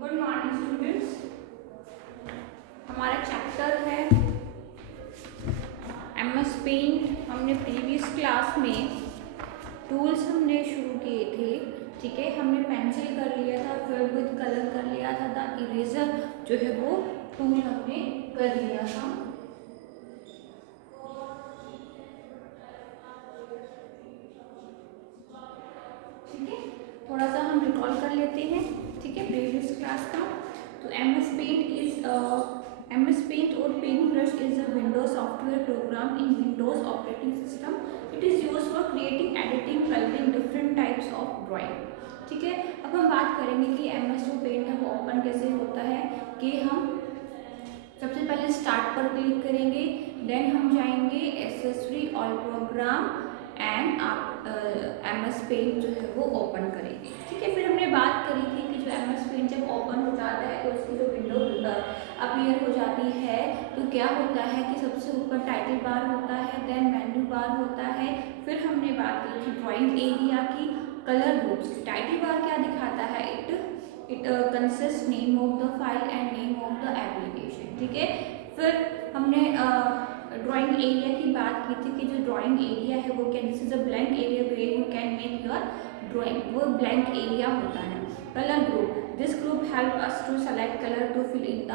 Good morning students. हमारा chapter है MS paint. हमने प्रीवियस क्लास में टूल्स हमने शुरू किए थे, ठीक है। हमने पेंसिल कर लिया था, फिर विद कलर कर लिया था, द इरेजर जो है वो टूल हमने कर लिया था। ठीक है, थोड़ा सा हम रिकॉल कर लेते हैं, ठीक है, प्रीवियस क्लास का। तो MS पेंट और paint brush is a window software program in Windows operating system. It is use for creating, editing, colouring different types of drawing. ठीक है, अब हम बात करेंगे कि MS जो पेंट है वो ओपन कैसे होता है। कि हम सबसे पहले स्टार्ट पर क्लिक करेंगे, देन हम जाएंगे एक्सेसरी ऑल प्रोग्राम एंड आप MS पेंट जो है वो ओपन करेंगे। ठीक है, फिर हमने बात करी थी कि जो MS पेंट जब ओपन हो जाता है तो उसकी जो विंडो अपीयर हो जाती है तो क्या होता है कि सबसे ऊपर टाइटल बार होता है, देन मेन्यू बार होता है। फिर हमने बात की थी ड्राइंग एरिया की, कलर ग्रुप्स की। टाइटल बार क्या दिखाता है, it consist name of the file and name of the application. ठीक है, फिर हमने ड्राइंग एरिया की बात की थी कि जो ड्राइंग एरिया है वो क्या, this is a blank area where you can make your drawing, वो ब्लैंक एरिया होता है। Colour group, this group help us to select colour to fill in the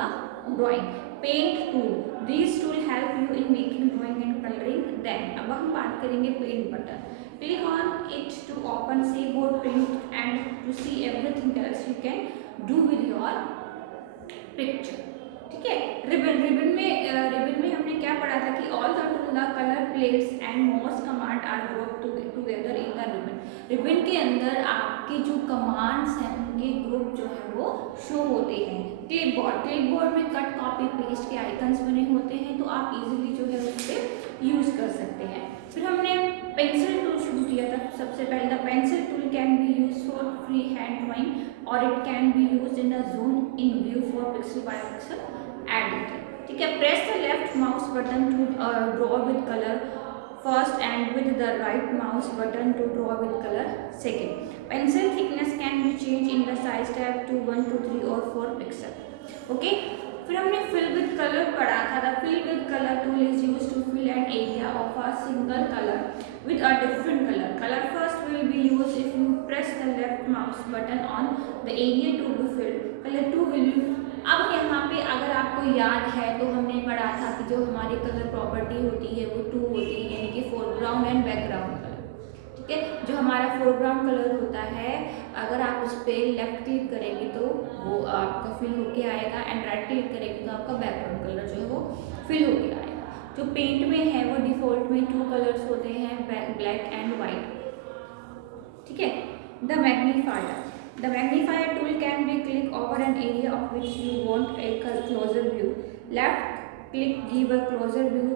drawing. Paint tool, this tool help you in making drawing and colouring. Then अब हम बात करेंगे paint button. Click on it to open see board print and to see everything else you can do with your picture. ठीक है, ribbon में हमने क्या पढ़ा था कि all the colour plates and modes command are group together in the ribbon. Ribbon के अंदर आपके जो कमांड्स हैं उनके ग्रुप जो है वो शो होते हैं। क्लिपबोर्ड में कट, कॉपी, पेस्ट के आइकन्स बने होते हैं तो आप इजीली जो है उससे यूज कर सकते हैं। फिर हमने पेंसिल टूल शुरू किया था। सबसे पहले the pencil tool can be use for free hand drawing और it can be use in a zoom in view for pixel by pixel editing. ठीक है, press the left mouse button to draw with colour first and with the right mouse button to draw with colour second. Pencil thickness can be change in the size tab to 1 to 3 or 4 pixel. Okay, फिर हमने fill with colour पढ़ा था। The fill with colour tool is used to fill an area of a single colour with a different color. Color first will be used if you press the left mouse button on the area to be filled. Color 2 will be, अब यहाँ पे अगर आपको याद है तो हमने पढ़ा था कि जो हमारी कलर प्रॉपर्टी होती है वो 2 होती है, यानी कि फोरग्राउंड एंड बैकग्राउंड कलर। ठीक है, जो हमारा फोरग्राउंड कलर होता है अगर आप उस पर लेफ्ट क्लिक करेंगे तो वो आपका फिल होके आएगा एंड राइट क्लिक करेंगे तो आपका बैकग्राउंड कलर जो है वो फिल होके आएगा। जो पेंट में है वो डिफॉल्ट में 2 कलर्स होते हैं, ब्लैक एंड वाइट। ठीक है, the magnifier tool can be click over an area of which you want a closer view. Left click give a closer view,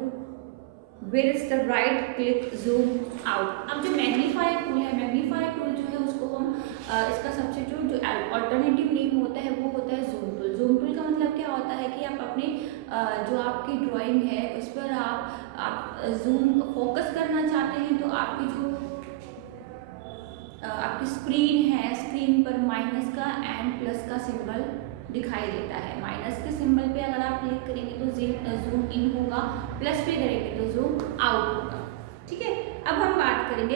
whereas the right click zoom out। अब जो magnifier tool है, magnifier tool जो है उसको हम इसका substitute जो alternative name होता है वो होता है जूम टूल। जूम टूल का मतलब क्या होता है कि आप अपनी जो आपकी ड्राइंग है उस पर आप जूम फोकस करना चाहते हैं तो आपकी जो आपकी स्क्रीन है, स्क्रीन पर माइनस का एंड प्लस का सिंबल दिखाई देता है। माइनस के सिंबल पे अगर आप क्लिक करेंगे तो जूम इन होगा, प्लस पे करेंगे तो जूम आउट होगा। ठीक है, अब हम बात करेंगे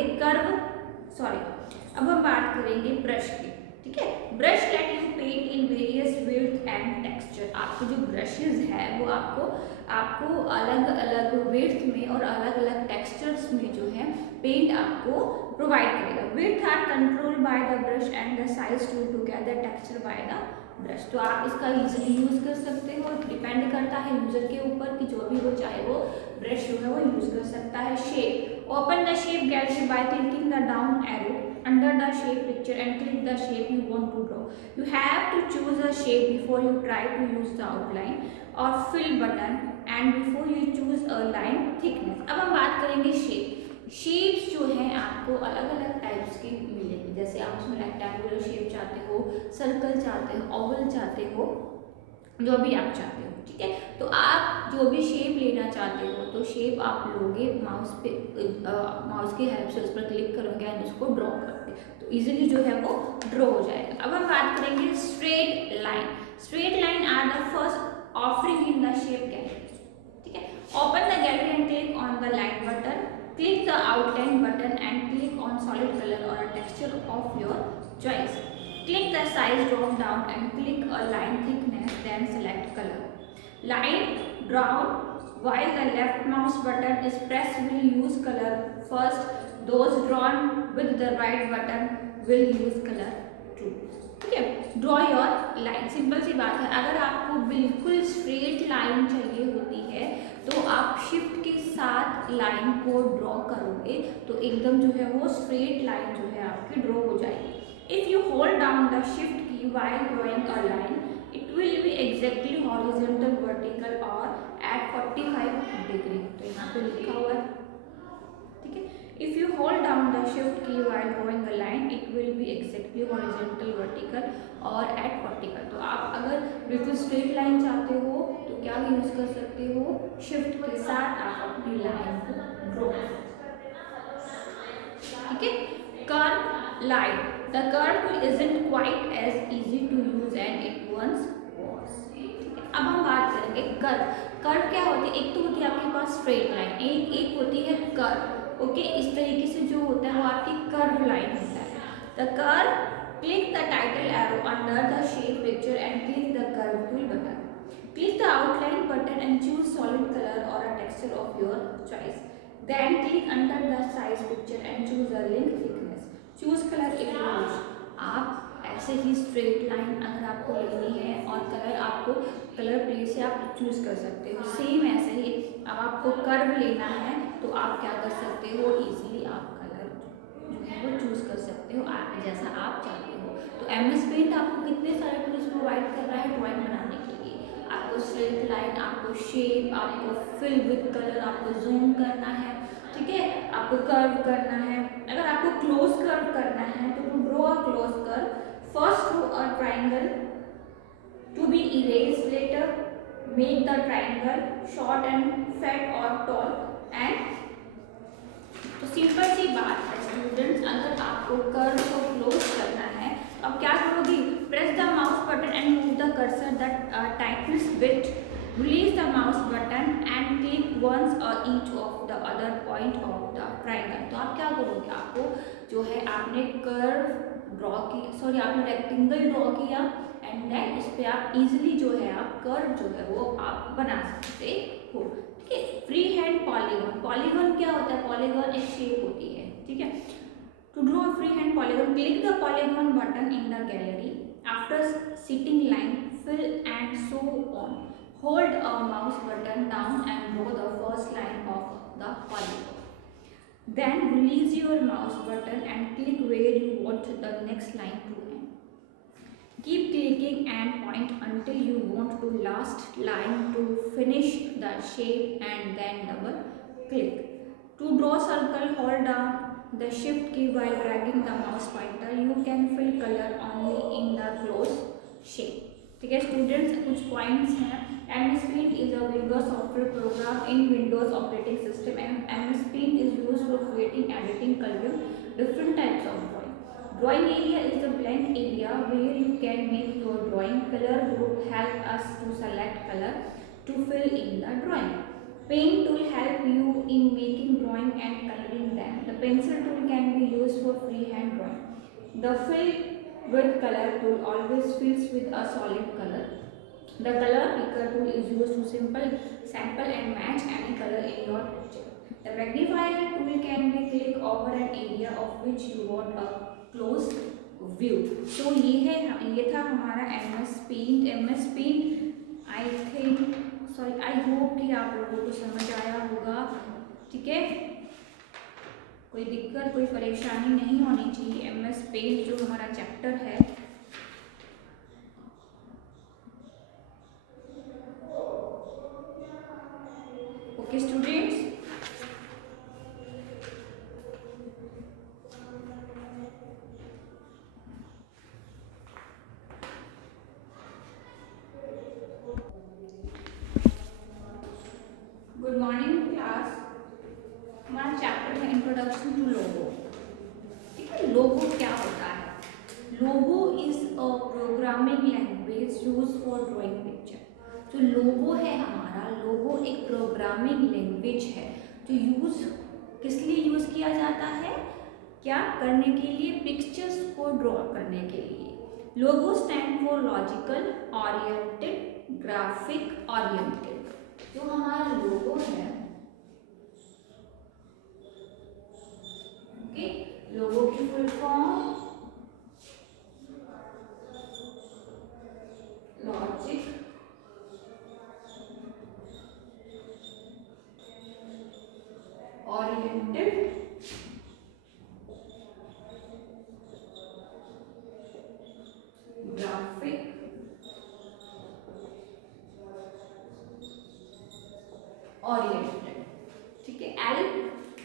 अब हम बात करेंगे ब्रश की। ठीक है, brush let you paint in various width and texture. आपके जो ब्रशेज है वो आपको अलग अलग विड्थ में और अलग अलग टेक्सचर्स में जो है पेंट आपको प्रोवाइड करेगा। Width are control by the brush and the size to together texture by the brush. तो आप इसका इजीली यूज कर सकते हो, डिपेंड करता है यूजर के ऊपर कि जो भी वो चाहे वो ब्रश जो है वो यूज कर सकता है। Shape, open the shape gallery by clicking the down arrow under the shape picture and click the shape you want to draw. You have to choose a shape before you try to use the outline or fill button and before you choose a line thickness। अब हम बात करेंगे shapes जो हैं आपको अलग अलग types की मिलेंगी। जैसे आप उसमें रेक्टेंगुलर शेप चाहते हो, सर्कल चाहते हो, ओवल चाहते हो, जो भी आप चाहते हो। ठीक है, तो आप जो भी शेप लेना चाहते हो तो शेप आप लोगे माउस की हेल्प से उस पर क्लिक करोगे एंड उसको ड्रॉ करोगे तो इजीली जो है वो ड्रॉ हो जाएगा। अब हम बात करेंगे straight line. Straight line are the first offering in the shape gallery. ठीक है, open the gallery and click on the line button. Click the outline button and click on solid color or a texture of your choice. Click the size drop down and click a line thickness, then select color. Line drawn while the left mouse button is pressed will use color first. Those drawn with the right button will use color to. ठीक है, draw your line. Simple सी बात है, अगर आपको बिल्कुल straight line चाहिए होती है तो आप शिफ्ट के साथ लाइन को ड्रॉ करोगे तो एकदम जो है वो स्ट्रेट लाइन जो है आपकी ड्रॉ हो जाएगी. If you hold down the shift की while drawing a line, it will be exactly horizontal, vertical or at 45 degree. तो यहाँ पे लिखा हुआ है. ठीक है, if you hold down the shift key while drawing a line, it will be exactly horizontal, vertical or at vertical. तो आप अगर बिल्कुल स्ट्रेट लाइन चाहते हो तो क्या यूज कर सकते हो, शिफ्ट के साथ आप अपनी लाइन को ड्रॉ. ठीक है, curve line. The curve tool isn't quite as easy to use as it once was. अब हम बात करेंगे कर्व. कर्व क्या होती है, एक तो होती है आपके पास स्ट्रेट लाइन, एक होती है कर्व. ओके, इस तरीके से जो होता है वो आपकी कर्व लाइन होता है. The curve, click the title arrow under the shape picture and click the curve tool button. Click the outline button and choose solid color or a texture of your choice. Then click under the size picture and choose a length thickness. Choose color if you wish. आप ऐसे ही straight line अगर आपको लेनी है और colour आपको colour place से आप चूज कर सकते हो. सेम ऐसे ही अब आपको कर्व लेना है तो आप क्या कर सकते हो, इजीली आप कलर जो है वो चूज कर सकते हो जैसा आप चाहते हो. तो MS पेंट आपको कितने सारे टूल्स प्रोवाइड कर रहा है ड्राइंग बनाने के लिए. आपको स्ट्रेट लाइन, आपको शेप, आपको फिल विद कलर, आपको जूम करना है. ठीक है, आपको कर्व करना है. अगर आपको क्लोज कर्व करना है तो to draw a close curve, first draw a triangle to be erase later. Make the triangle short and fat और टॉल एंड. तो सिंपल सी बात है स्टूडेंट्स, अगर आपको कर्व को क्लोज करना है अब क्या करोगी, press the mouse button and move the cursor that tightness bit. Release the mouse button and click once each of the other point of the triangle. तो आप क्या करोगे, आपको जो है आपने कर्व ड्रॉ की, सॉरी आपने रेक्टेंगल ड्रॉ किया एंड देन इस पे आप इजीली जो है आप कर्व जो है वो आप बना सकते हो. ठीक है, फ्री हैंड पॉलीगॉन. पॉलीगॉन क्या होता है, पॉलीगॉन एक शेप होती है. ठीक है, to draw free hand polygon, click the polygon button in the gallery. After sitting line, fill and so on. Hold a mouse button down and draw the first line of the polygon. Then release your mouse button and click where you want the next line to end. Keep clicking and point until you want to last line to finish the shape and then double click. To draw circle, hold down the shift key while dragging the mouse pointer. You can fill color only in the closed shape. ठीक है students, कुछ points हैं. MS Paint is a Windows software program in Windows operating system and MS Paint is used for creating, editing, coloring different types of drawing. Drawing area is the blank area where you can make your drawing. Color group help us to select color to fill in the drawing. Paint tool help you in making drawing and coloring them. The pencil tool can be used for freehand drawing. The fill with color tool always fills with a solid color. The color picker tool is used to sample and match any color in your picture. The magnifier tool can be click over an area of which you want a close view. So ये था हमारा MS Paint. MS Paint I hope कि आप लोगों को समझ आया होगा. ठीक है, कोई दिक्कत कोई परेशानी नहीं होनी चाहिए. MS Paint जो हमारा चैप्टर है okay students. Good morning class. हमारा चैप्टर है इंट्रोडक्शन टू लोगो. ठीक है, लोगो क्या होता है. लोगो is a programming language language use for drawing picture. जो लोगो है हमारा, लोगो एक प्रोग्रामिंग लैंग्वेज है जो यूज किस लिए यूज किया जाता है, क्या करने के लिए, पिक्चर्स को ड्रॉ करने के लिए। Logo stand for logical oriented, graphic oriented. जो हमारा लोगो है, ओके, लोगो की full form logic oriented graphic oriented, ठीक है,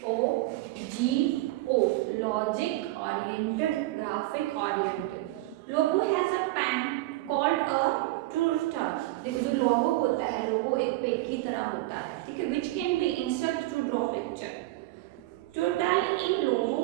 LOGO, logic oriented graphic oriented. Logo has a pen called a turtle. देखो जो लोगो होता है, लोगो एक पेन की तरह होता है, ठीक है, which can be insert to draw picture. Turtle in logo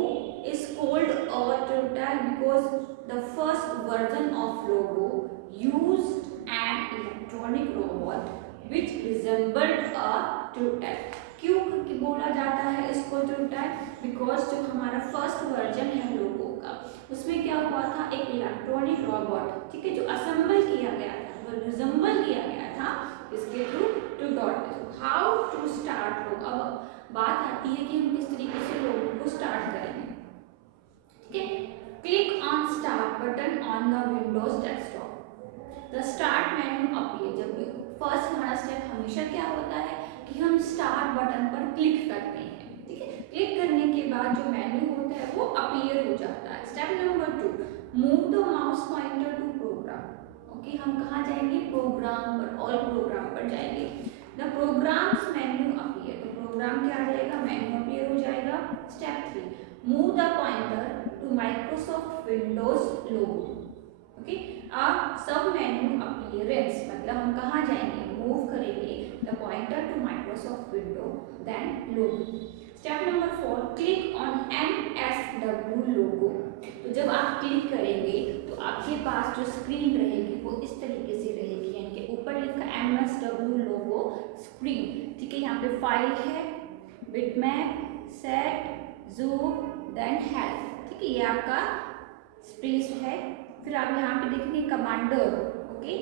is called a turtle because the first version of logo used an electronic robot which resembled a turtle। क्यों बोला जाता है इसको turtle? Because जो हमारा फर्स्ट वर्जन है लोगो का, उसमें क्या हुआ था, एक इलेक्ट्रॉनिक रोबोट, ठीक है, जो असेंबल किया गया था, वो रिजेंबल किया गया था इसके through to dot. How to start logo, अब बात आती है कि हम किस तरीके से लोगों को स्टार्ट करेंगे, ठीक है। Click on start button on the Windows desktop. The start menu appear. जब भी फर्स्ट हमारा स्टेप हमेशा क्या होता है कि हम स्टार्ट बटन पर क्लिक करते हैं, ठीक है। क्लिक करने के बाद जो मेन्यू होता है वो अपीयर हो जाता है। Step number 2, move the mouse pointer to program. Okay, हम कहाँ जाएंगे, प्रोग्राम पर, ऑल प्रोग्राम पर जाएंगे। द प्रोग्राम्स मेन्यू अपीयर, तो प्रोग्राम क्या आ जाएगा, मेन्यू अपीयर हो जाएगा। Step 3, move the pointer to Microsoft Windows logo. Okay, अब सब मेन्यू अपीयरेंस, मतलब हम कहाँ जाएंगे, मूव करेंगे the pointer to Microsoft window then logo. Step number 4, click on MSW logo. तो जब आप क्लिक करेंगे तो आपके पास जो स्क्रीन रहेगी वो इस तरीके से रहेगी, यानी कि ऊपर लिखा MSW लोगो स्क्रीन, ठीक है। यहाँ पे फाइल है, bitmap, set, zoom, then help, ठीक है, ये आपका स्पेस है। फिर आप यहाँ पे देखेंगे कमांडर, ओके,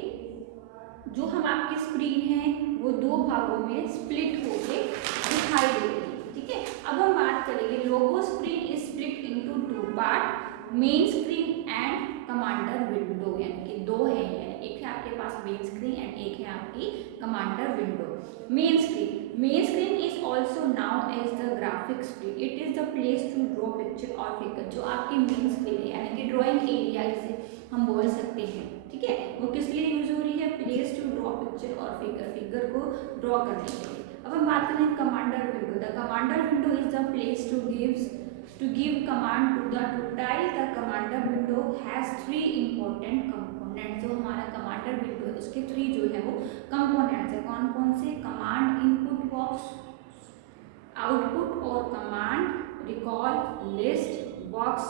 जो हम आपकी स्क्रीन है वो दो भागों में स्प्लिट होके दिखाई देगी, ठीक है। अब हम बात करेंगे logo screen is split into 2 part, main screen and commander window, यानी कि दो है, यानी एक है आपके पास मेन स्क्रीन एंड एक है आपकी commander window. Main screen is also now as the graphic screen, it is the place to draw picture और फिगर। जो आपकी मेन स्क्रीन है यानी कि ड्रॉइंग एरिया जिसे हम बोल सकते हैं, ठीक है, वो किस लिए यूज हो रही है, प्लेस टू ड्रॉ पिक्चर और फिगर को ड्रॉ करने के लिए। अब हम बात करें commander window. The commander window is the place to give command to the turtle। The commander window has 3 important components। जो हमारा कमांडर विंडो है उसके 3 जो है वो कंपोनेंट्स है। कौन कौन से, कमांड इनपुट बॉक्स, आउटपुट और command recall list box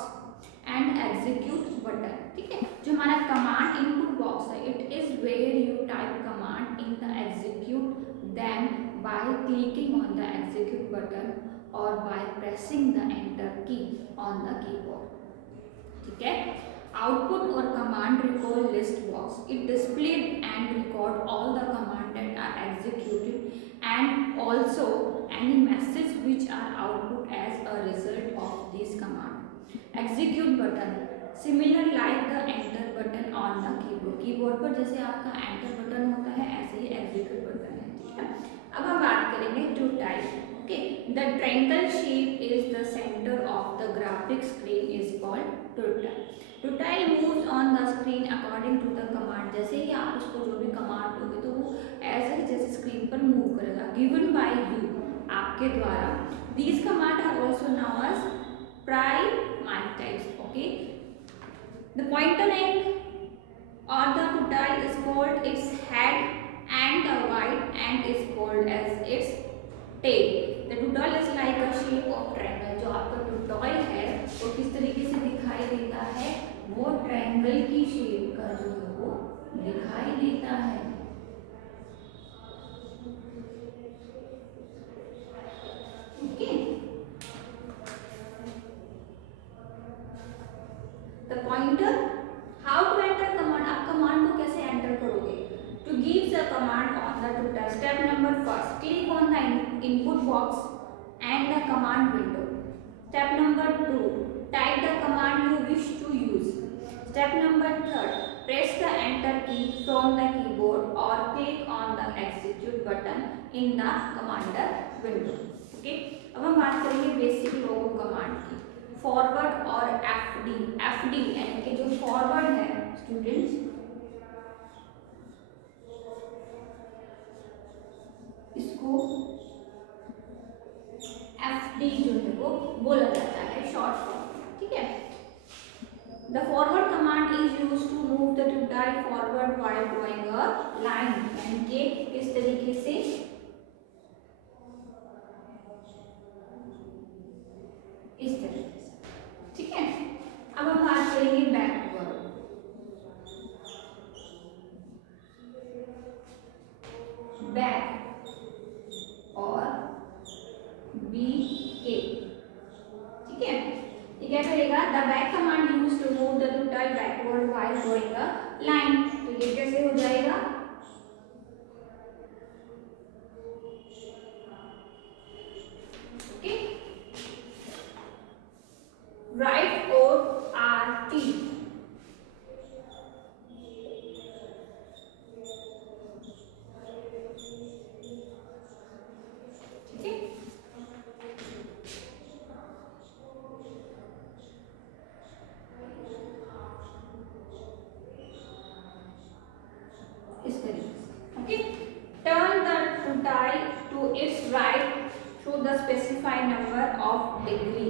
and execute button, ठीक है। जो हमारा कमांड इनपुट बॉक्स है, it is where you type command in the execute then by clicking on the execute button और by pressing the enter key on the keyboard, ठीक है। Output और command recall list box, it displayed and record all the command that are executed and also any message which are output as a result of this command। execute button similar like the enter button on the keyboard। Keyboard पर जैसे आपका enter button होता है ऐसे ही execute button है, ठीक है। अब हम बात करेंगे turtle, okay। the triangle shape is the center of the graphic screen is called turtle। turtle moves on the screen according to the command। जैसे ही आप उसको जो भी कमांड दोगे तो वो ऐसे ही जैसे स्क्रीन पर मूव करेगा, given by you, आपके द्वारा। These command are also known as primitives, okay। The pointer end or the turtle is called its head and the right end is called as its tail। The turtle is like a shape of triangle। जो आपका turtle है वो किस तरीके से दिखाई देता है, वो ट्रायंगल की शेप का जो है वो दिखाई देता है। Okay, the pointer, how to enter command, आप कमांड को कैसे एंटर करोगे? To give the command on the tutor, step number first, click on the input box and the command window. Step number two, type the command you wish to use. Step number third, press the enter key from the keyboard or click on the execute button in the commander window. Okay, अब हम बात करेंगे basic लोगो command की। Forward और FD, FD यानी कि जो forward है स्टूडेंट्स, इसको एफडी जो है वो बोला जाता है शॉर्ट फॉर्म। ठीक है, the forward command is used to move the tutile forward while drawing a line, यानी कि किस तरीके से इस तरीके से। ठीक है, अब हम बात करेंगे बैकवर्ड। बैक और बी ए, ठीक है, ये क्या करेगा? The back command use to move the turtle backward while drawing a line. तो ये कैसे हो जाएगा? ओके, राइट और आर टी, ठीक है, इस तरीके से। Okay, turn the turtle to its right through the specified number of degree.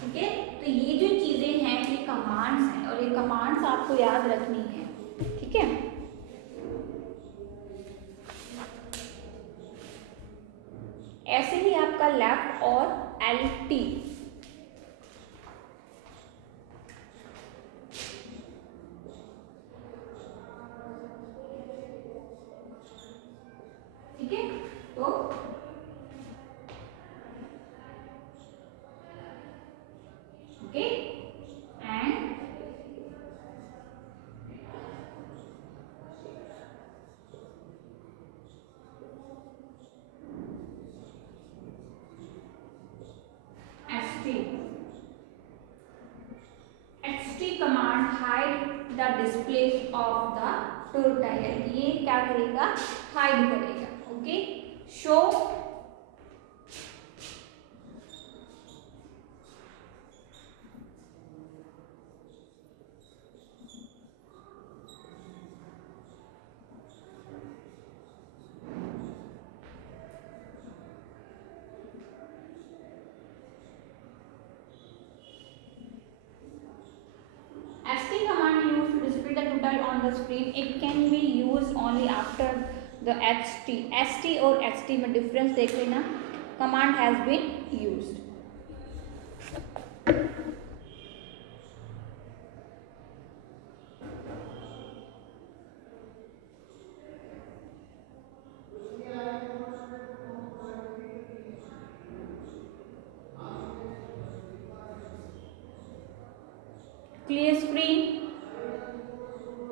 ठीक है, तो ये जो चीजें हैं ये कमांड्स हैं और ये कमांड्स आपको याद रखनी है। ठीक है, ऐसे ही आपका लेफ्ट और एल टी, ठीक है, तो okay and xt command hide the display of the turtle, ये क्या करेगा? हाइड करेगा। Okay, show st command used to display the total on the screen. It can be used only after the st और xt में difference देख लेना। Command has been used. Clear screen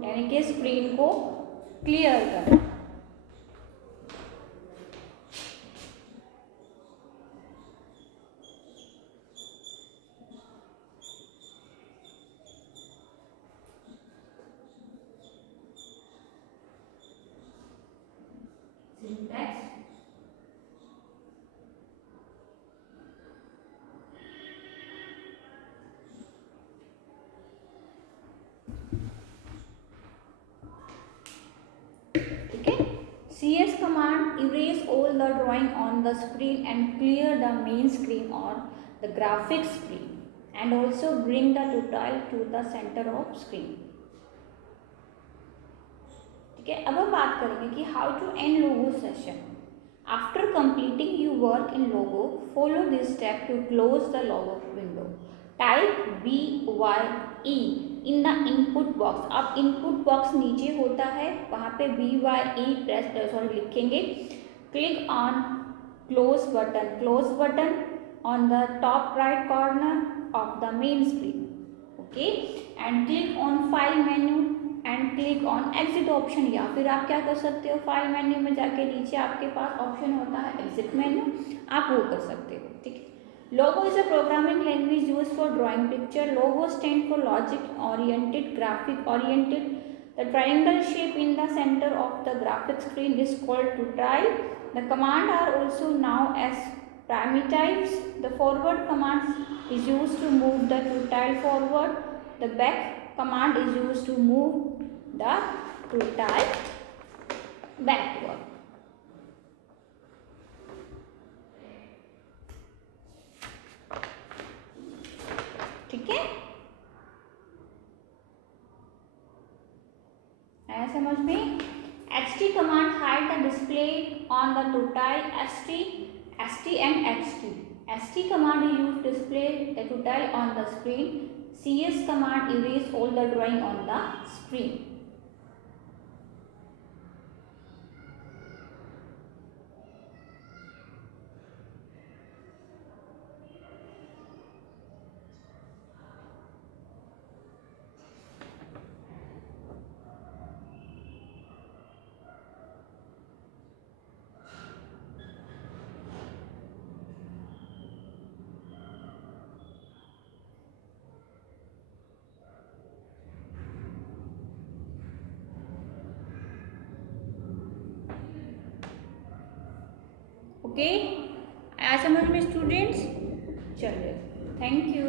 यानी कि स्क्रीन को क्लियर करना। Syntax CS command erase all the drawing on the screen and clear the main screen or the graphics screen and also bring the tutorial to the center of screen। ठीक है, अब हम बात करेंगे कि how to end logo session. After completing your work in logo follow this step to close the logo window. Type BYE in the input box. अब input box नीचे होता है, वहाँ पे BYE प्रेस लिखेंगे। Click on close button on the top right corner of the main screen, okay, and click on file menu and click on exit option। या फिर आप क्या कर सकते हो, फाइल मेन्यू में जाके नीचे आपके पास ऑप्शन होता है एग्जिट मेन्यू, आप वो कर सकते हो, ठीक है। लोगो is a programming language use for drawing picture. Logo stand for logic oriented, graphic oriented. The triangle shape in the center of the graphic screen is called total। The command are also now as primitives। The forward command is used to move the total forward। The back command is used to move the total backward। ठीक है, आया समझ में। ht command hide the display on the total st and ht। st command is used to display the total on the screen। cs command erase all the drawing on the screen। Okay, आया समझ में students. चलिए, thank you.